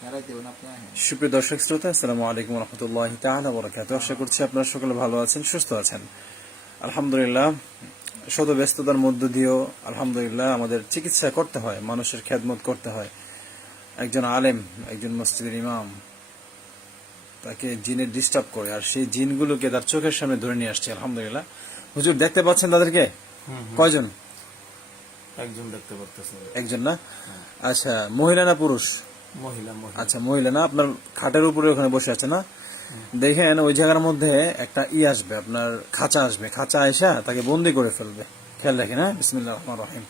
সুপ্রিয় দর্শক শ্রোতা, আসসালামু আলাইকুম রহমতুল্লাহি তাআলা ওয়া বারাকাতুহু। আশা করছি আপনারা সকলে ভালো আছেন, সুস্থ আছেন। আলহামদুলিল্লাহ, শত ব্যস্ততার মধ্য দিয়েও আলহামদুলিল্লাহ আমাদের চিকিৎসা করতে হয়, মানুষের খেদমত করতে হয়। একজন আলেম, একজন মসজিদের ইমাম, তাকে জিনের ডিস্টার্ব করে, আর সেই জিনগুলোকে তার চোখের সামনে ধরে নিয়ে আসছে। আলহামদুলিল্লাহ, হুজুর দেখতে পাচ্ছেন তাদেরকে? কয়জন? একজন দেখতে পারতেছেন। একজন না? আচ্ছা, মহিলা না পুরুষ? মহিলা। আচ্ছা, মহিলা না? আপনার খাটের উপরে ওখানে বসে আছে না? দেখেন ওই জায়গার মধ্যে একটা আসবে, আপনার খাঁচা আসবে, খাঁচা আইসা তাকে বন্দি করে ফেলবে। খেয়াল রাখেন। হ্যাঁ, বিসমিল্লাহির রহমানির রহিম।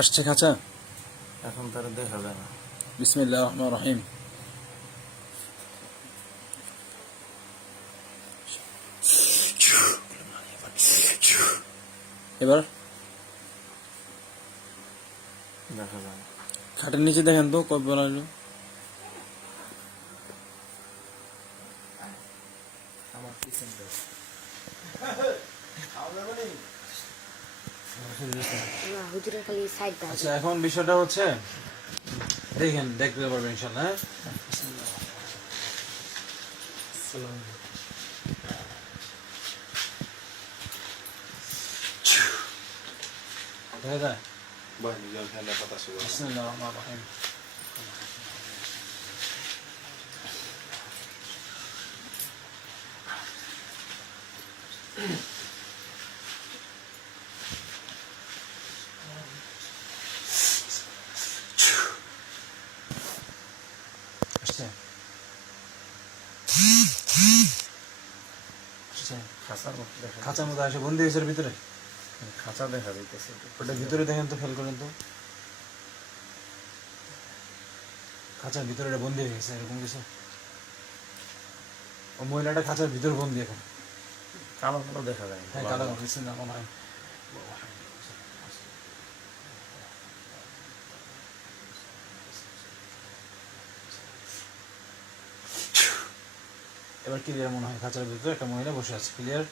আসছে খাঁচা। এখন তারা দেখা যায় না। বিসমিল্লাহির রহমানির রহিম। এবার দেখা যায় না। খাটের নিচে দেখেন তো কত বানালো। আচ্ছা, এখন বিষয়টা হচ্ছে দেখেন, দেখতে পারবেন ইনশাআল্লাহ। দেখা যায়। বিসমিল্লাহির রহমানির রহিম। আসছে। খাঁচার মধ্যে আসে বন্দি হয়েছে ভিতরে। খাঁচা দেখা যাইতেছে। ওটা ভিতরে দেখেন তো, খেয়াল করেন তো। খাঁচার ভিতরে এটা বন্দি হয়ে গেছে, এরকম কিছু। ও মহিলাটা খাঁচার ভিতরে বন্দি এখন। কালো কালো দেখা যায়। হ্যাঁ, কালো বিসমিল্লাহ মনে হয়। এবার ক্লিয়ার মনে হয়, খাঁচার ভিতরে একটা মহিলা বসে আছে। ক্লিয়ার?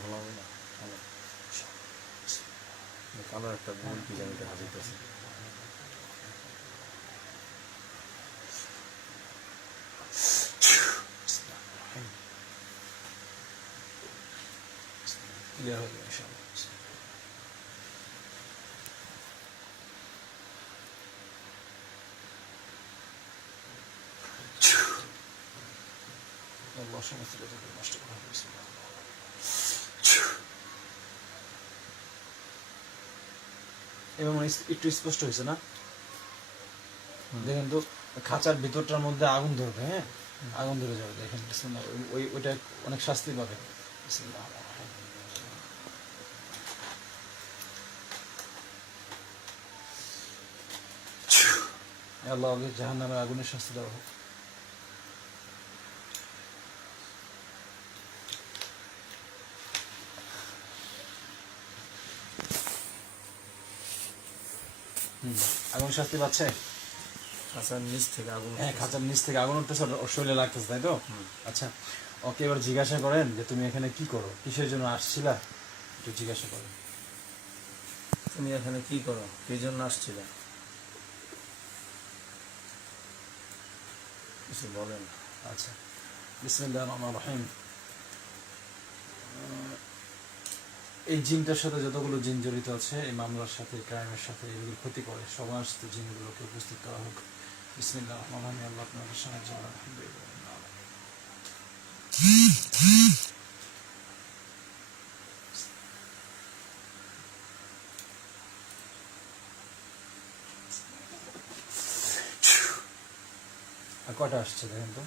ভালো হবে না। কালো একটা গোল কি জানি দেখা যাইতেছে। ক্লিয়ার হয়ে যাবে ইনশাআল্লাহ। আল্লাহ সমস্ত কিছু নষ্ট করা হবে। এবং একটু স্পষ্ট হয়েছে না? দেখেন তো, খাঁচার ভিতরটার মধ্যে আগুন ধরবে। হ্যাঁ, আগুন ধরে যাবে। দেখেন বিসমিল্লাহ, ওইটা অনেক শাস্তি পাবে। বিসমিল্লাহ। আল্লাহ জাহান্নামের আগুনের শাস্তি দেওয়া হোক। আগুন শাস্তি পাচ্ছে। খাঁচার নিচ থেকে আগুন। হ্যাঁ, খাঁচার নিচ থেকে আগুন উঠতেছে, ওর শরীরে লাগতেছে, তাই তো? আচ্ছা, ওকে এবার জিজ্ঞাসা করেন যে তুমি এখানে কি করো, কিসের জন্য আসছিলা, একটু জিজ্ঞাসা করেন। তুমি এখানে কি করো, কি জন্য আসছিলে? কিছু বলেন। আচ্ছা, বিসমিল্লাহির রহমানির রহিম। এই জিনটার সাথে যতগুলো জিন জড়িত আছে এই মামলার সাথে, ক্রাইমের সাথে, এগুলো ক্ষতি করে সমস্ত জিনগুলোকে উপস্থিত করা হোক। বিসমিল্লাহির রহমানির রহিম। আল্লাহ আপনাদের সাহায্য করেন। আলহামদুলিল্লাহ। আর কটা আসছে দেখেন তো।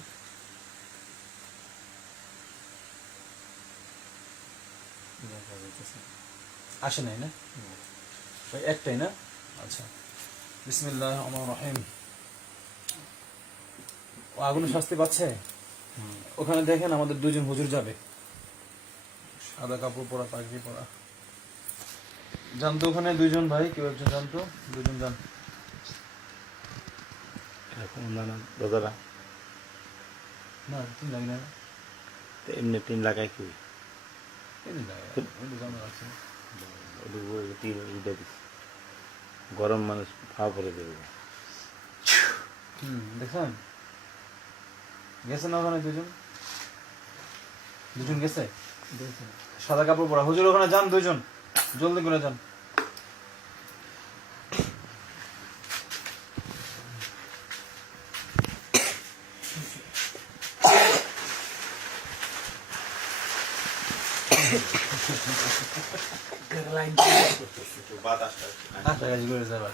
দেখা যাইতেছে। আসে নাই না? ওই একটাই না? আচ্ছা, বিসমিল্লাহির রহমানির রহিম। ও আগুনে শাস্তি পাচ্ছে। ওখানে দেখেন আমাদের দুজন হুজুর যাবে, সাদা কাপড় পরা, পাগড়ি পরা। জানতো ওখানে দুইজন ভাই, কেউ একজন জানতো, দুজন যান। এরকম নানা দাদারা না তিন লাগে না তো এমনি টিন লাগায় কি তিন লাগে ওটা জানা আছে টিন উঠে দিচ্ছে গরম মানুষ ফা পরে দেবে দেখছেন গেছে না ওখানে দুজন গেছে সাদা কাপড় পরা হুজুর ওখানে যান দুজন জলদি করে যান কাছাকাছি করে যাবে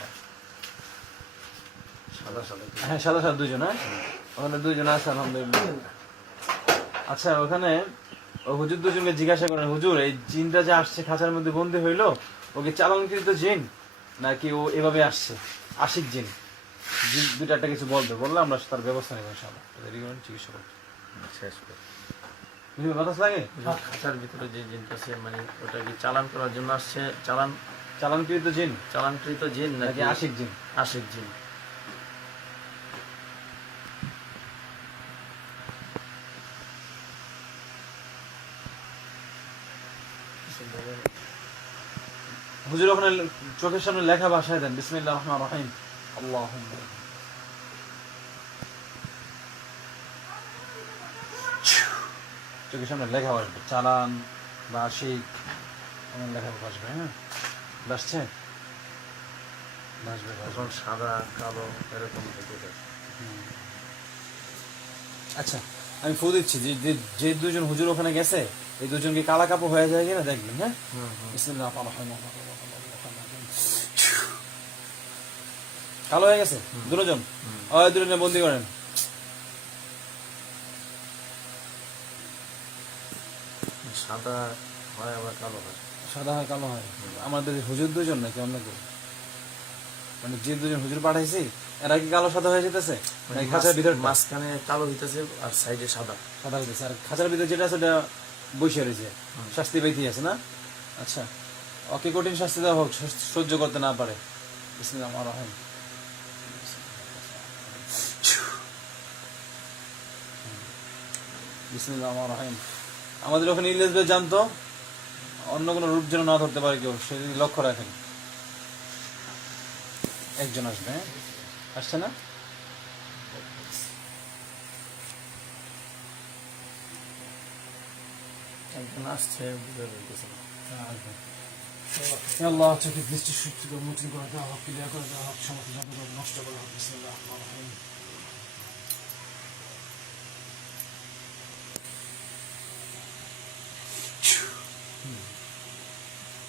হ্যাঁ সাদা সাদা দুজন হ্যাঁ ওখানে দুজন আছে আলহামদুলিল্লাহ আচ্ছা ওখানে ও হুজুর দুজনকে জিজ্ঞাসা করেন হুজুর এই জিনটা যে আসছে খাঁচার মধ্যে বন্দি হইলো ওকে চালানকৃত জিন নাকি ও এভাবে আসছে আশিক জিন দুইটা একটা কিছু বললে আমরা তার ব্যবস্থা নেব ইনশাআল্লাহ চিকিৎসা করবো শেষ করে বুঝলি বাতাস লাগে খাঁচার ভিতরে যে জিনটা আছে মানে ওটা কি চালান করার জন্য আসছে চালানকৃত জিন চালানকৃত জিন নাকি নাকি আশিক জিন আশিক জিন হুজুর ওখানে চোখের সামনে লেখা ভাষায় দেন বিসমিল্লাহির রহমানির রহিম আল্লাহুম্মা চোখের সামনে লেখা আসবে চালান বা আশিক এমন লেখা আসবে হ্যাঁ আসছে আসবে তখন সাদা কালো এরকম হতে পারে। আচ্ছা আমি ফু দিচ্ছি যে দুজন হুজুর ওখানে গেছে এই দুজনকে কালা কাপড় হয়ে যায় কিনা দেখবেন হ্যাঁ বিসমিল্লাহির রহমানির রহিম কালো হয়ে গেছে দুজন দুজনে বন্দি করেন সাদা হয় আবার কালো হয় সাদা হয় কালো হয় আমাদের হুজুর দুজন নাকি অন্য কেউ মানে যে দুজন হুজুর পাঠাইছি এরা কি কালো সাদা হয়ে যেতেছে নাকি খাঁচার ভিতর মাঝখানে কালো হইতেছে আর সাইডে সাদা সাদা হইতেছে আর খাঁচার ভিতরে যেটা আছে ওটা বসে রয়েছে শাস্তি পাইতে আছে না আচ্ছা ওকে কঠিন শাস্তি দেওয়া হোক সহ্য করতে না পারে বিসমিল্লাহির রহমানির রহিম বিসমিল্লাহির রহমানির রহিম আমাদের ওখানে ইলিয়াস ভাই জানতো অন্য কোনো রূপ যেন না ধরতে পারে কেউ সেদিকে লক্ষ্য রাখেন একজন আসবে হ্যাঁ আসছে না একজন আসছে বুঝে যাইতেছে না। আল্লাহ চোখে দৃষ্টি সূক্ষ্ম করে মুচি করে দেওয়া হোক ক্লিয়ার করে দেওয়া হোক সমস্ত জাদু নষ্ট করা হোক বিসমিল্লাহির রহমানির রহিম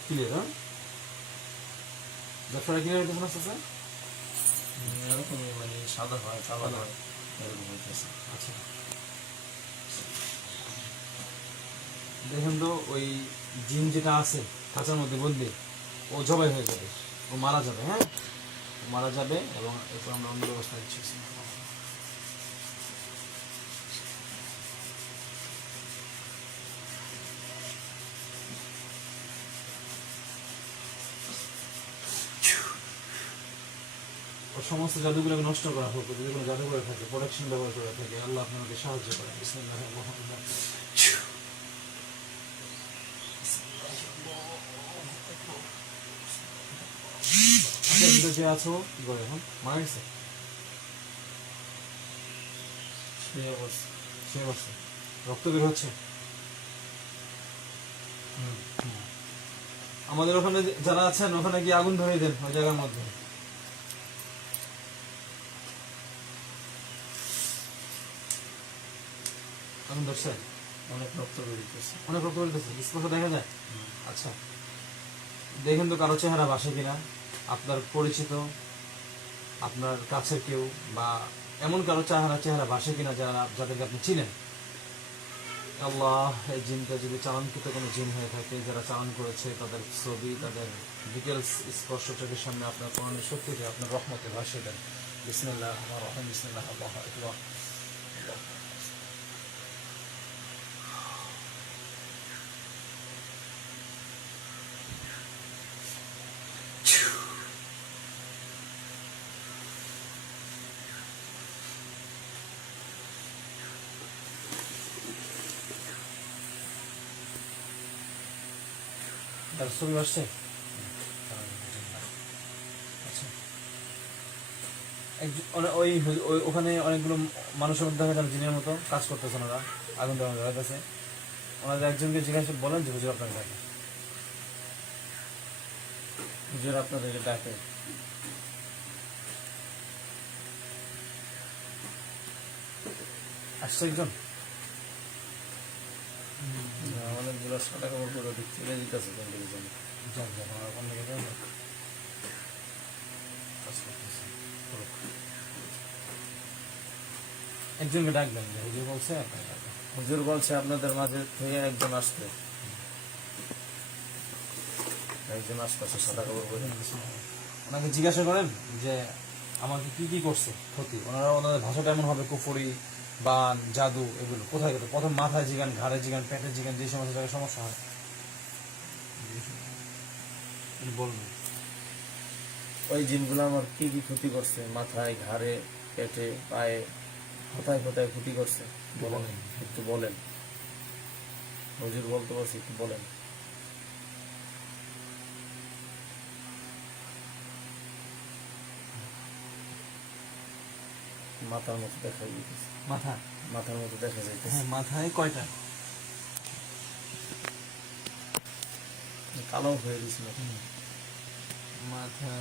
ক্লিয়ার হ্যাঁ ব্যবসাটা ক্লিয়ার হইতেছে না চাচা এরকমই মানে সাদা হয় কালো হয় এরকম হইতেছে আচ্ছা দেখেন তো ওই জিন যেটা আছে খাঁচার মধ্যে বন্দি ও জবাই হয়ে যাবে ও মারা যাবে হ্যাঁ ও মারা যাবে এবং এরপর আমরা অন্য ব্যবস্থা দিচ্ছি ও সমস্ত জাদুগুলোকে নষ্ট করা হোক যদি কোনো জাদু করে থাকে প্রোটেকশন ব্যবহার করে থাকে আল্লাহ আপনাকে সাহায্য করেন বিসমিল্লাহির রহমানির রহিম যে আছো কি করে এখন মারা গেছে শুয়ে বসছে রক্ত বের হচ্ছে আমাদের ওখানে যারা আছেন ওখানে গিয়ে আগুন ধরিয়ে দেন ওই জায়গার মধ্যে আগুন ধরছে অনেক রক্ত বেরিয়েছে অনেক রক্ত বেরোতেছে স্পষ্ট দেখা যায় আচ্ছা দেখেন তো কারো চেহারা বাসে কিনা আপনার পরিচিত আপনার কাছের কেউ বা এমন কারো চেহারা বাসে কিনা যাদেরকে আপনি চিনেন আল্লাহ এই জিনটা যদি চালানকৃত কোনো জিন হয়ে থাকে যারা চালান করেছে তাদের ছবি তাদের ডিটেলস স্পর্শ চোখের সামনে আপনার কোরআনের শক্তিতে আপনার রহমতে ভাসিয়ে দেন বিসমিল্লাহির রহমানির রহিম বিসমিল্লাহির আল্লাহু আকবার তার ছবি আসছে। আচ্ছা, ওখানে অনেকগুলো মানুষের মধ্যে দেখা যায় জিনের মতো কাজ করতেছেন ওরা, আগুন জ্বালাতেছে। ওনাদের একজনকে জিজ্ঞাসা বলেন যে হুজুর আপনাকে ডাকে, হুজুর আপনাদেরকে ডাকে। আসছে একজন, অনেকগুলো সাদা কাপড় পরে দেখতে দিতেছে কোন দিকে যেন। যাক যাক, আমরা কোন দিকে যাবো? কাজ করতেছে, করুক। একজনকে ডাকবেন যে হুজুর বলছে আপনাকে ডাকবেন। হুজুর বলছে আপনাদের মাঝে থেকে একজন আসতে, একজন আসতেছে সাদা কাপড় পরে। ওনাকে জিজ্ঞাসা করেন যে আমাকে কি কি করছে ক্ষতি। ওনাদের ভাষাটা এমন হবে কুফরি, বান, জাদু, এগুলো কোথায় গেল। প্রথম মাথায় জিগান, ঘাড়ে জিগান, পেটে জিগান, যে সমস্ত জায়গায় সমস্যা হয় বলবেন। ওই জিনগুলো আমার কি কি ক্ষতি করছে, মাথায়, ঘাড়ে, পেটে, পায়ে, কোথায় কোথায় ক্ষতি করছে বলেন, একটু বলেন। হুজুর বলতে পারছি, একটু বলেন। মাথার মতো দেখা যাইতেছে, মাথা, মাথার মতো দেখা যাইতেছে, হ্যাঁ মাথায় কয়টা? কালো হয়ে গেছিল। মাথা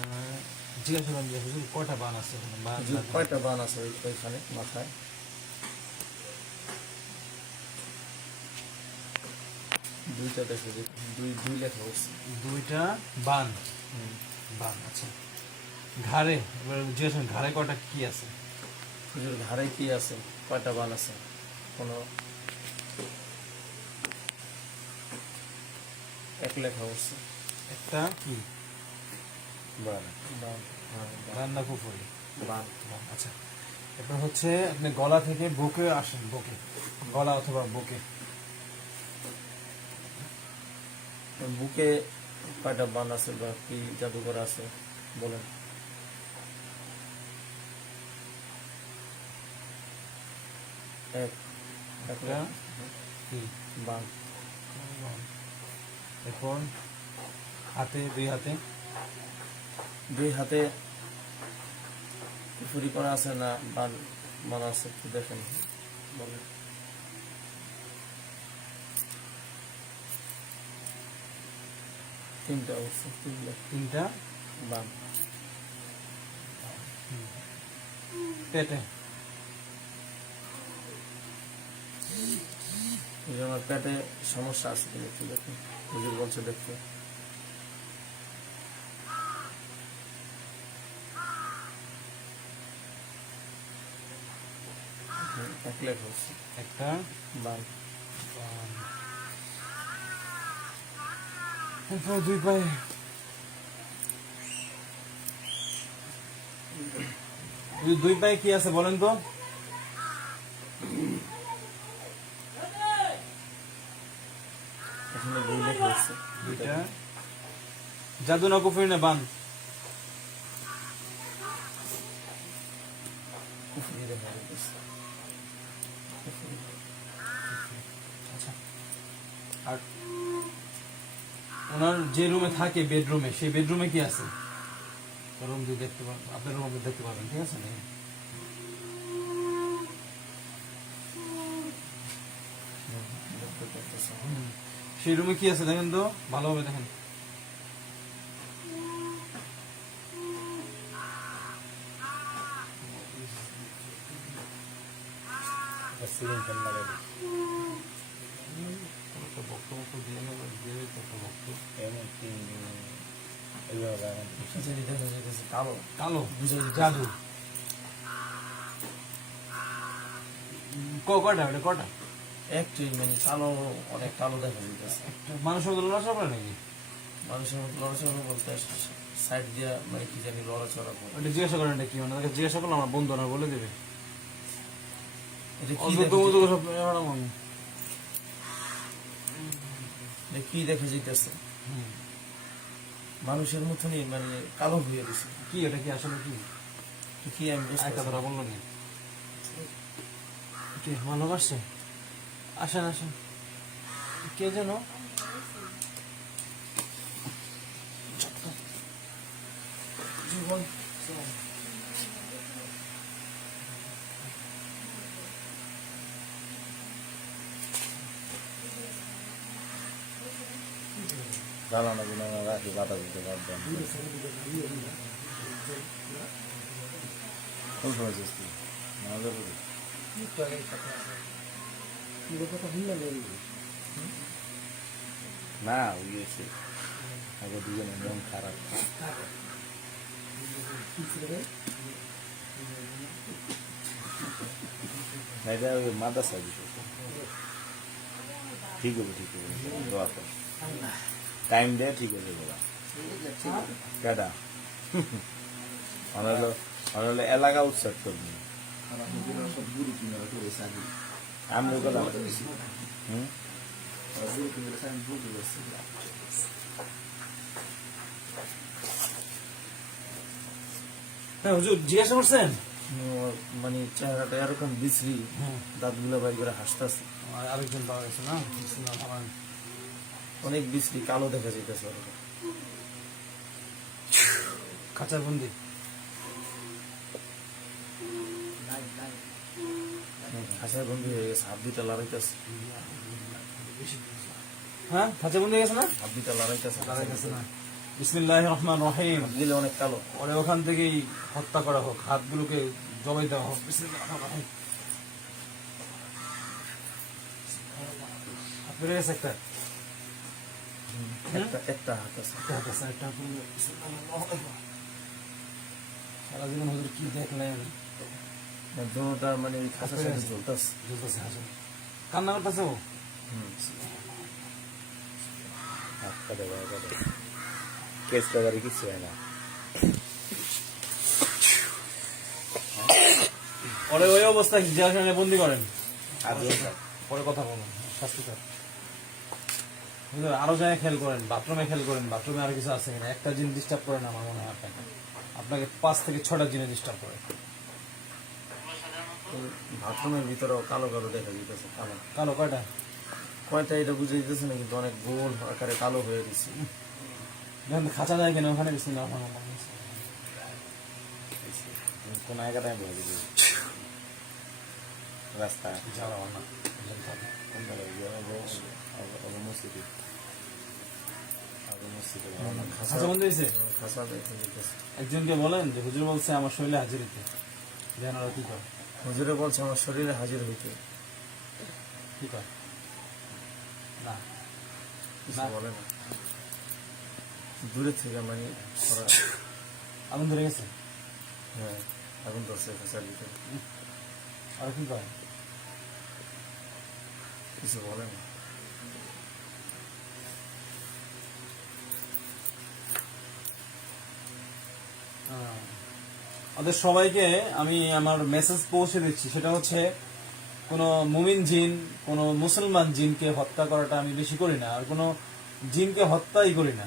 জিজ্ঞাসা করেন যে হুজুর কয়টা বান আছে ওখানে, বান হুজুর কয়টা বান আছে ওইখানে মাথায়? দুইটা দেখে, দুই লেখা হচ্ছে। দুইটা বান, বান। আচ্ছা, ঘাড়ে এবার জিজ্ঞাসা করেন ঘাড়ে কয়টা কি আছে। হুজুর ঘাড়ে কি আছে, কয়টা বান আছে? কোনো এক লেখা হচ্ছে। একটা কি বান, বান, হ্যাঁ, বান না কুফরি? বান। বান। আচ্ছা, এরপর হচ্ছে আপনি গলা থেকে বুকে আসেন, বুকে, গলা অথবা বুকে। বুকে কয়টা বান আছে বা কি জাদুঘর আছে বলেন। এক একটা কি বান। এখন হাতে, দুই হাতে, দুই হাতে কুফুরি করা আছে না বান বান আছে, একটু দেখেন বলেন। তিনটা অবস্থা, তিনটা বান। পেটে, এই যে আমার পেটে সমস্যা আছে কিনা একটু দেখুন, হুজুর বলছে দেখতে। এক লেখা হচ্ছে একটা বান। বান। এরপর দুই পায়ে, দুই পায়ে কি আছে বলেন তো? এখানে দুই লেখা হচ্ছে। দুইটা জাদু না কুফরি না বান? কুফুরি দেখা যাইতেছে। আচ্ছা, আর ওনার যে রুমে থাকে, বেডরুমে, সেই বেডরুমে কি আছে? রুম দিয়ে দেখতে পাবেন, আপনার রুম দেখতে পাবেন, ঠিক আছে? দেখতে পারতেছে। সেই রুমে কি আছে দেখেন তো, ভালোভাবে দেখেন। সিলিং ফ্যান লাগাই দিই। এমন কি এইভাবে লাগানো। খিচুড়ি দেখা যাইতেছে কালো। কালো বুঝে জাদু। কটা ওটা, কটা? একটু মানে কালো, অনেক কালো দেখা যাইতেছে। মানুষের মতো লড়াচড়া করে নাকি? মানুষের মতো লড়াচড়া বলতে সাইড দিয়া মানে কি জানি লড়াচড়া করে। ওটা জিজ্ঞাসা করেন এটা কি, মানে তাকে জিজ্ঞাসা করলে আমার বন্ধু না বলে দেবে। এটা কি অদ্ভুত দেখা অদ্ভুত যাইতেছে? সব এরকম আমি। এটা কি দেখা যাইতেছে? মানুষের মতনই মানে কালো হয়ে গেছে। কি এটা কি আসলে কি? এটা কি আমি বুঝতে একটা পারছি ধরা না। বললো নি কি ভালোবাসছে? আসেন আসেন, কে যেন জ্বালানো গুলো রাখি বাধা দিতে পারবেন কোন সময় চেষ্টি আমাদের না উইয়েছে আগে দুজনে মন খারাপ এটা ওই মাদ্রাসা বিষয় ঠিক হবে দোয়া কর টাইম দেয় ঠিক আছে বলা কেডা অনারলে এলাকা উৎসব করবি আমি কথা হুম হ্যাঁ হুজুর জিজ্ঞাসা করছেন? ওর মানে চেহারাটা এরকম বিশ্রী, দাঁতগুলো বাইর করে হাসতেছে, আরেকজন পাওয়া গেছে না? বিসমিল্লাহ রহমান। অনেক বিশ্রী, কালো দেখা যাইতেছে ওরকম। খাঁচার বন্দি। খাঁচার বন্দি হয়ে গেছে, হাত দুইটা লড়াইতেছে, হ্যাঁ খাঁচা বন্দি গেছে না? হাত দুইটা লড়াইতেছে, গেছে না? বিসমিল্লাহির রহমানির রহিম। দিলে অনেক কালো। ওরে ওখান থেকেই হত্যা করা হোক, হাতগুলোকে জবাই দেওয়া হোক। বিসমিল্লাহির রহমানির রহিম। হাত বেড়ে গেছে একটা। একটা হাত আছে। সারা জীবন হুজুর কি দেখলেন? দুটা মানে খাঁচার সাথে ঝুলতেছে। জ্বলতেছে হাসুন, কান্না করতেছে ও। কেস কাবারি কিছু হয় না ওরে ওই অবস্থায় জেলখানায় বন্দি করেন, আর পরে কথা বলুন। শাস্তিকর হুজুর, আরো জায়গায় খেয়াল করেন, বাথরুমে খেয়াল করেন, বাথরুমে আরো কিছু আছে কিনা। একটা জিনিস ডিস্টার্ব করেন আমার মনে হয় আপনাকে 5 থেকে 6টা জিনিস ডিস্টার্ব করে। বাথরুমের ভিতরেও কালো কালো দেখা যাইতেছে, কালো কালো কয়টা? কয়টা এটা বুঝে দিতেছে না, কিন্তু অনেক গোল আকারে কালো হয়ে গেছে। যখন খাঁচা যায় কেন ওখানে? বিসমিল্লাহ কোন জায়গাটায় বলে দিবি রাস্তা মসজিদে খাঁচা বন্ধ হয়েছে। খাঁচা দেখা যাইতেছে। একজনকে বলেন যে হুজুর বলছে আমার শরীরে হাজির হইতে, যেন ওরা কি করে? হুজুরে বলছে আমার শরীরে হাজির হইতে, কি করে না? কিছু বলে না, দূরে থেকে মানে ওরা, আগুন ধরে গেছে। হ্যাঁ আগুন ধরছে খাঁচার ভিতরে, আর কি করে? কিছু বলে না। ওদের সবাইকে আমি আমার মেসেজ পৌঁছে দিচ্ছি, সেটা হচ্ছে কোনো মুমিন জিন, কোনো মুসলমান জিনকে হত্যা করাটা আমি বেশি করি না, আর কোনো জিনকে হত্যাই করি না।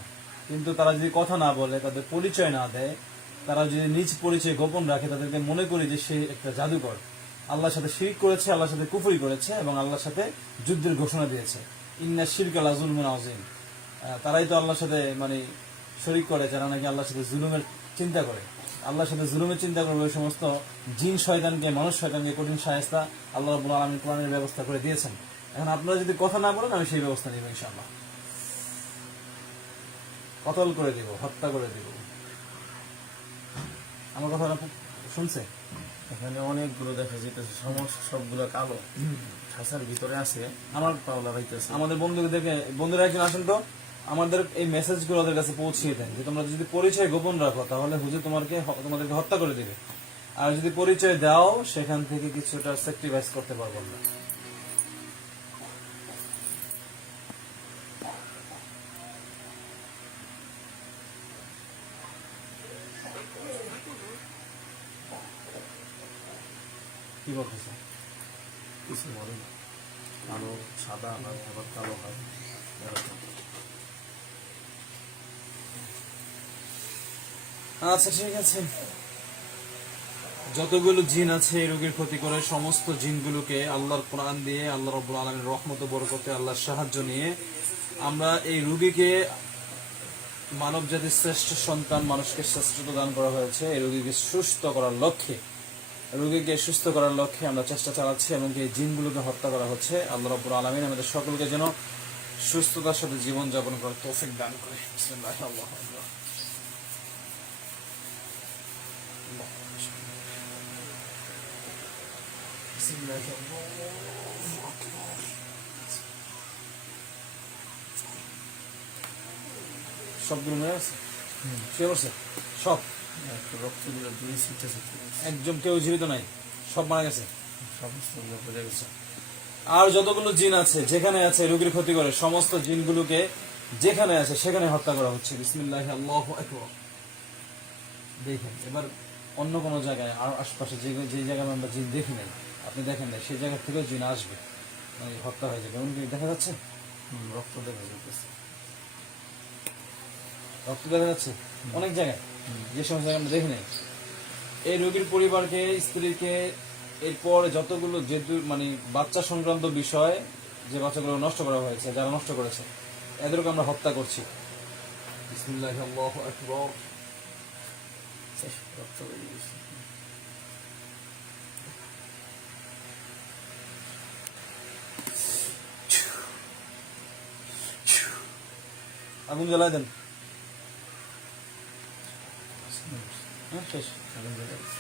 কিন্তু তারা যদি কথা না বলে, তাদের পরিচয় না দেয়, তারা যদি নিজ পরিচয় গোপন রাখে, তাদেরকে মনে করি যে সে একটা জাদুকর, আল্লাহর সাথে শিরক করেছে, আল্লাহর সাথে কুফরি করেছে এবং আল্লাহর সাথে যুদ্ধের ঘোষণা দিয়েছে। ইন্না শিরকা লাযুলমুন আযীম। তারাই তো আল্লাহর সাথে মানে শরীক করে যারা নাকি আল্লাহর সাথে জুলুমের চিন্তা করে। আল্লাহর সাথে জুলুমের চিন্তা করবে ওই সমস্ত জিন শয়তানকে, মানুষ শয়তানকে কঠিন শায়েস্তা আল্লাহ রাব্বুল আলামিন কোরআনের ব্যবস্থা করে দিয়েছেন। এখন আপনারা যদি কথা না বলেন, আমি সেই ব্যবস্থা নিব ইনশাআল্লাহ। কতল করে দিব, হত্যা করে দিব। আমার কথা শুনছে? এখানে অনেকগুলো দেখা যেতেছে, সমস্ত সবগুলো কালো, খাঁচার ভিতরে আছে, আমার পাওলা হইতেছে। আমাদের বন্ধুরা একজন আসেন তো, আমাদের এই মেসেজগুলো ওদের কাছে পৌঁছিয়ে দেন যে তোমরা যদি পরিচয় গোপন রাখো তাহলে হুজুর তোমাদেরকে হত্যা করে দিবে, আর যদি পরিচয় দাও সেখান থেকে কিছুটা স্যাক্রিফাইস করতে পারবো না। কি বলতেছে? কিছু বলে না, কালো সাদা হয়, আবার কালো হয়, এরকম। আচ্ছা ঠিক আছে, যতগুলো জিন আছে এই রোগীর ক্ষতি করে সমস্ত জিনগুলোকে আল্লাহর কোরআন দিয়ে, আল্লাহ রাব্বুল আলামিনের রহমত ও বরকতে, আল্লাহর সাহায্য নিয়ে আমরা এই রোগীকে মানব জাতির শ্রেষ্ঠ সন্তান, মানুষকে শ্রেষ্ঠতা দান করা হয়েছে এই রোগীকে সুস্থ করার লক্ষ্যে। রোগীকে সুস্থ করার লক্ষ্যে আমরা চেষ্টা চালাচ্ছি এবং এই জিনগুলোকে হত্যা করা হচ্ছে। আল্লাহ রাব্বুল আলামিন আমাদের সকলকে যেন সুস্থতার সাথে জীবন যাপন করার তৌফিক দান করে। বিসমিল্লাহ, আল্লাহু আকবার। বিসমিল্লাহ, আল্লাহু আকবার। সবগুলো মনে আছে? শুয়ে পড়ছে সব? রক্তগুলো দুই ছিটে ছিটে একজন কেউ জীবিত নাই, সব মারা গেছে। সমস্ত বোঝা গেছে। আর যতগুলো জিন আছে যেখানে আছে রোগীর ক্ষতি করে, সমস্ত জিনগুলোকে যেখানে আছে সেখানে হত্যা করা হচ্ছে। বিসমিল্লাহ, আল্লাহু আকবার। দেখেন এবার অন্য কোনো জায়গায় আর আশপাশে যে জায়গায় আমরা জিন দেখি নাই, আপনি দেখেন নাই, সেই জায়গা থেকেও জিন আসবে, মানে হত্যা হয়ে যাবে। এমন কি দেখা যাচ্ছে? রক্ত দেখা যাচ্ছে। রক্ত দেখা যাচ্ছে অনেক জায়গায়, যে সমস্ত জায়গায় আমরা দেখি নাই। এই রোগীর পরিবারকে, স্ত্রীকে, এরপর যতগুলো মানে বাচ্চা সংক্রান্ত বিষয়, যে বাচ্চাগুলো নষ্ট করা হয়েছে, যারা নষ্ট করেছে, এদেরকে আমরা হত্যা করছি। বিসমিল্লাহ, আল্লাহু আকবার। রক্ত বেরিয়ে গেছে। আগুন জ্বালায় দেন। হ্যাঁ, শেষ।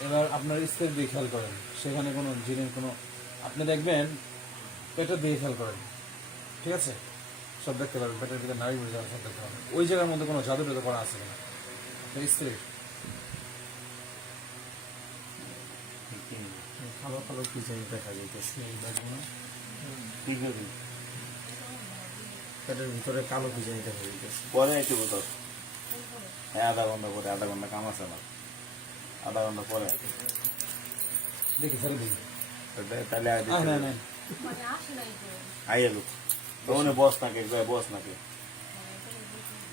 এবার আপনার স্ত্রীর দিকে খেয়াল করেন, সেখানে কোনো জিনের কোনো, আপনি দেখবেন পেটের দিকে খেয়াল করেন, ঠিক আছে? সব দেখতে পারবেন, পেটের দিকে নাড়ি বুড়ি যাওয়া সব দেখতে পারবেন। ওই জায়গার মধ্যে কোনো জাদু টাদু করা আছে কিনা আপনার স্ত্রীর? কালো কালো কি জানি দেখা যাইতেছে। পেটের ভিতরে কালো কি জানি দেখা যাইতেছে। পরে একটু বোতল, আধা ঘন্টা পরে, আধা ঘন্টা কাম আছে আমার, আধা ঘন্টা পরে দেখি ছেড়ে দিন। তাহলে না না, আইয়া লোক তখন বস নাকি বস নাকি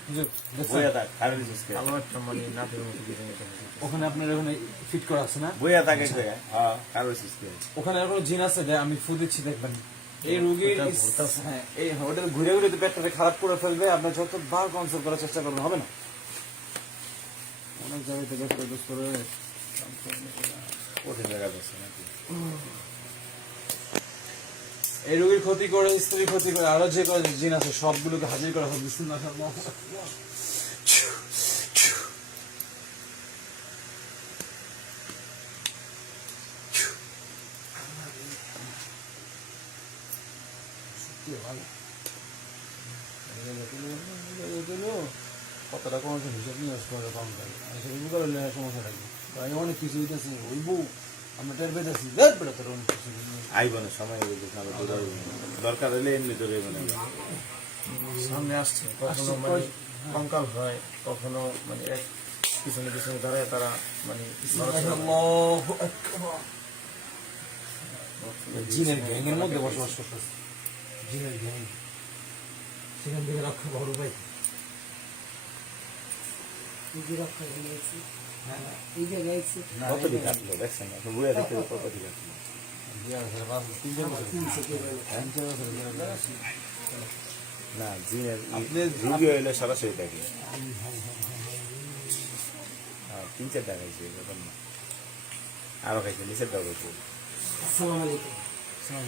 হুজুর, দেখছেন? বইয়া থাক খারাপ দিচ্ছিস কে? কালো একটা মানে নাটের মতো কি জানি দেখা যাইতেছে। ওখানে আপনার ওখানে ফিট করা আছে না? বইয়া থাকে এক জায়গায়, হ্যাঁ খারাপ দিচ্ছিস কে? ওখানে আর কোনো জিন আছে? আমি ফু দিচ্ছি, দেখবেন এই রুগীর ওটা ঘুরতাছে। হ্যাঁ, এই ওটা ঘুরে ঘুরে তো পেটটাকে খারাপ করে ফেলবে। আপনার যতবার কনসাল্ট করার চেষ্টা করবেন হবে না। অনেক জায়গায় থেকে করে কঠিন জায়গা যাচ্ছে নাকি? এই রোগীর ক্ষতি করে, স্ত্রীর ক্ষতি করে, আরো যে কয়েক জিন আছে সবগুলোকে হাজির করা হবে। বিসমিল্লাহ, আল্লাহু আকবার। সত্যি ভালো। কতটা কোনো হিসাব নিয়ে আসতে হবে কম থাকে, গুগল সমস্যা থাকবে। আমি অনেক কিছু হইতেছে ওই বউ আমরা টের পেতেছি, বেটা তোর অনেক কিছু আইব না সময় বলছিস না, দরকার হলে এমনি ধরে মানে সামনে আসছে, কখনো মানে কঙ্কাল হয়, কখনো মানে এক পিছনে পিছনে দাঁড়ায় তারা মানে আল্লাহু আকবার। জিনের গ্যাংয়ের মধ্যে বসবাস করতেছে, জিনের গ্যাং, সেখান থেকে রক্ষা বড় ভাই। কত দিন কাটলো দেখছেন না? বইয়া দেখতে কত দিন কাটলো না? জিনের রুগী হইলে সরাসরি থাকে, হ্যাঁ 3-4 টাকা খাইছে এখন না, আরো খাইছে, নিচের টাকা খাইছে।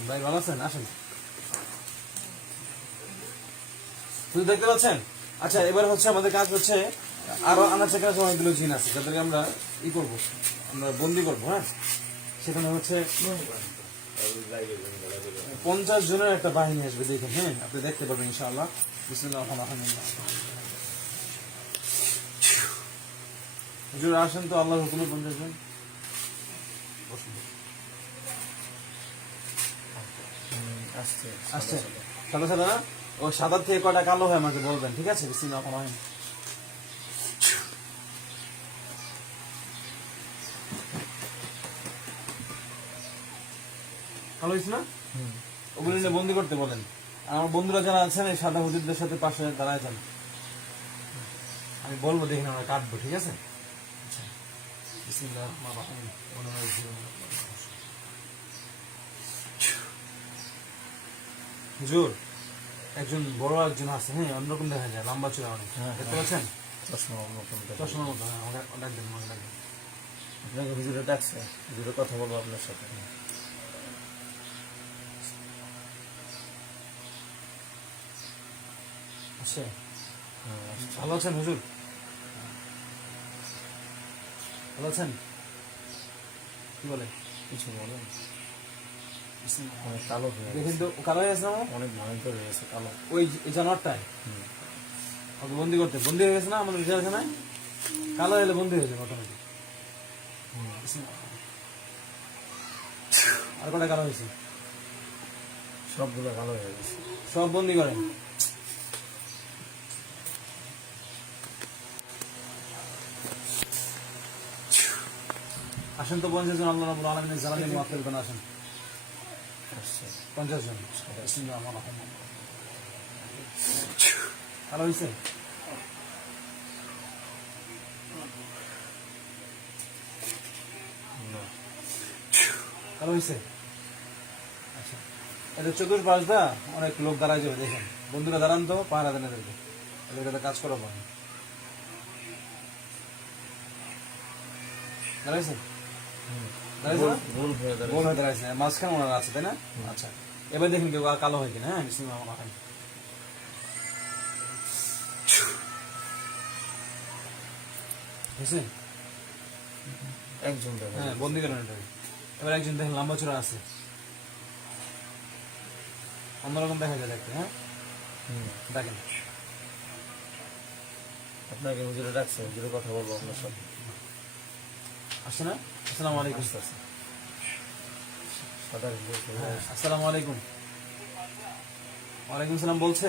ভাই ভালো আছেন? আসেন, শুধু দেখতে পাচ্ছেন? আচ্ছা, এবার হচ্ছে আমাদের কাজ হচ্ছে আরো আনাচে কাছে অনেকগুলো জিন আছে যাদেরকে আমরা করবো, আমরা বন্দি করবো। হ্যাঁ, সেখানে হচ্ছে 50 জনের একটা বাহিনী আসবে, দেখেন। হ্যাঁ, আপনি দেখতে পাবেন ইনশাআল্লাহ। বিসমিল্লাহির রহমানির রহিম। হুজুর আসেন তো, আল্লাহর হুকুমে 50 জন বসুন। আসছে আসছে সাদা সাদা না? ও সাদার থেকে কয়টা কালো হয় আমাকে বলবেন, ঠিক আছে? বিসমিল্লাহির রহমানির রহিম। ভালো হয়েছে না? ওগুলো নিয়ে বন্দি করতে বলেন। আর আমার বন্ধুরা যারা আছেন এই সাদা হুজুরদের সাথে পাশে দাঁড়ায় যান, আমি বলবো, দেখেন আমরা কাটবো, ঠিক আছে? আচ্ছা, বিসমিল্লাহির রহমানির রহিম। হুজুর, একজন বড় একজন আছে, হ্যাঁ, অন্যরকম দেখা যায়, লম্বা চূড়া অনেক, দেখতে পাচ্ছেন? চশমা মতন দেখা যায়। চশমার মতো, হ্যাঁ, ডাক দেন, আমাকে ডাক দেন। আপনাকে হুজুরে ডাকছে, হুজুরে কথা বলবো আপনার সাথে। আচ্ছা, হ্যাঁ, ভালো আছেন হুজুর? ভালো আছেন? কি বলে? কিছু বলেন। অনেক কালো হয়ে গেছে, দেখেন তো, কালো হয়ে গেছে না আমার? অনেক ভয়ঙ্কর হয়ে গেছে কালো। ওই জানোয়ারটায় ওকে বন্দি করতে বন্দি হয়ে গেছে না আমাদের জেলখানায়? কালো হলে বন্দি হয়ে যাবে অটোমেটিক। আর কটা কালো হয়েছে? সবগুলো কালো হয়ে গেছে। সব বন্দি করেন। আসেন তো 50 জন আল্লাহ রাব্বুল আলামিনের জালালি মুআক্কিল কোন আসেন। আসছে 50 জন। বিসমিল্লাহির রহমানির রহিম। কালো হয়েছে? না, কালো হয়েছে? আচ্ছা, এটা চতুর্পাশটা অনেক লোক দাঁড়ায় যাবে, দেখেন বন্ধুরা দাঁড়ান তো, পাহারা দেন এদেরকে, এদেরকে কাজ করাবো আমি। দাঁড়াইছে? দাঁড়াইছে না? গোল হয়ে দাঁড়ায়। গোল হয়ে দাঁড়াইছে, মাঝখানে ওনারা আছে, তাই না? আচ্ছা, এবার দেখেন কেউ কালো হয় কিনা। হ্যাঁ, বিসমিল্লাহির রহমানির রহিম। হয়েছে? একজন দেখা হ্যাঁ, যায়। বন্দি করেন এটাকে। এবার একজন দেখেন লম্বা চূড়া আছে, অন্যরকম দেখা যায় দেখতে। হ্যাঁ, দেখেন। আপনাকে হুজুরে ডাকছে, হুজুরে কথা বলবো আপনার সাথে। আসছে না? আসসালামু আলাইকুম। আস্তে আস্তে। সাদা হুজুর চলে হ্যাঁ, আসছে। আসসালামু আলাইকুম। ওয়ালাইকুম সালাম বলছে।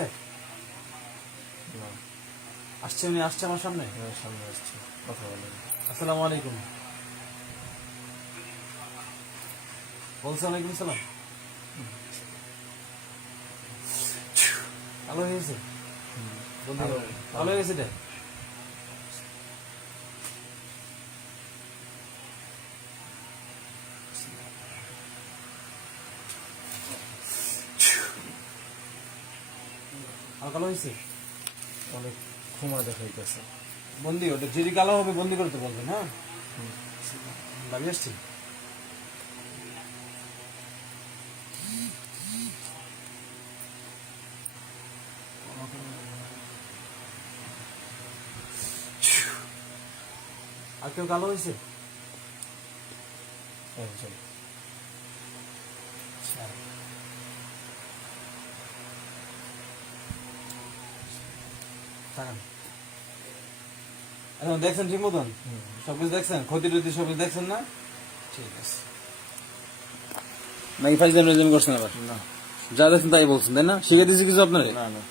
না, আসছে, উনি আসছে আমার সামনে। হ্যাঁ, সামনে আসছে, কথা বলেন। আসসালামু আলাইকুম বলছে। ওয়ালাইকুম সালাম। ভালো হয়েছে বন্ধু, ভালো হয়েছে এটা। আর কালো হয়েছে অনেক ক্ষমা দেখাইতেছে। বন্দি, ওটা যদি কালো হবে বন্দি করতে বলবেন। হ্যাঁ, বাড়ি আসছি। আর কেউ কালো হয়েছে? একজন তাকান। এখন দেখছেন ঠিক মতন? সবকিছু দেখছেন? ক্ষতি টতি সবকিছু দেখছেন না? ঠিক আছে। নাকি ফাইজ করছেন আবার? না, যা দেখছেন তাই বলছেন, তাই না? শিখে দিয়েছি কিছু আপনার? না, না।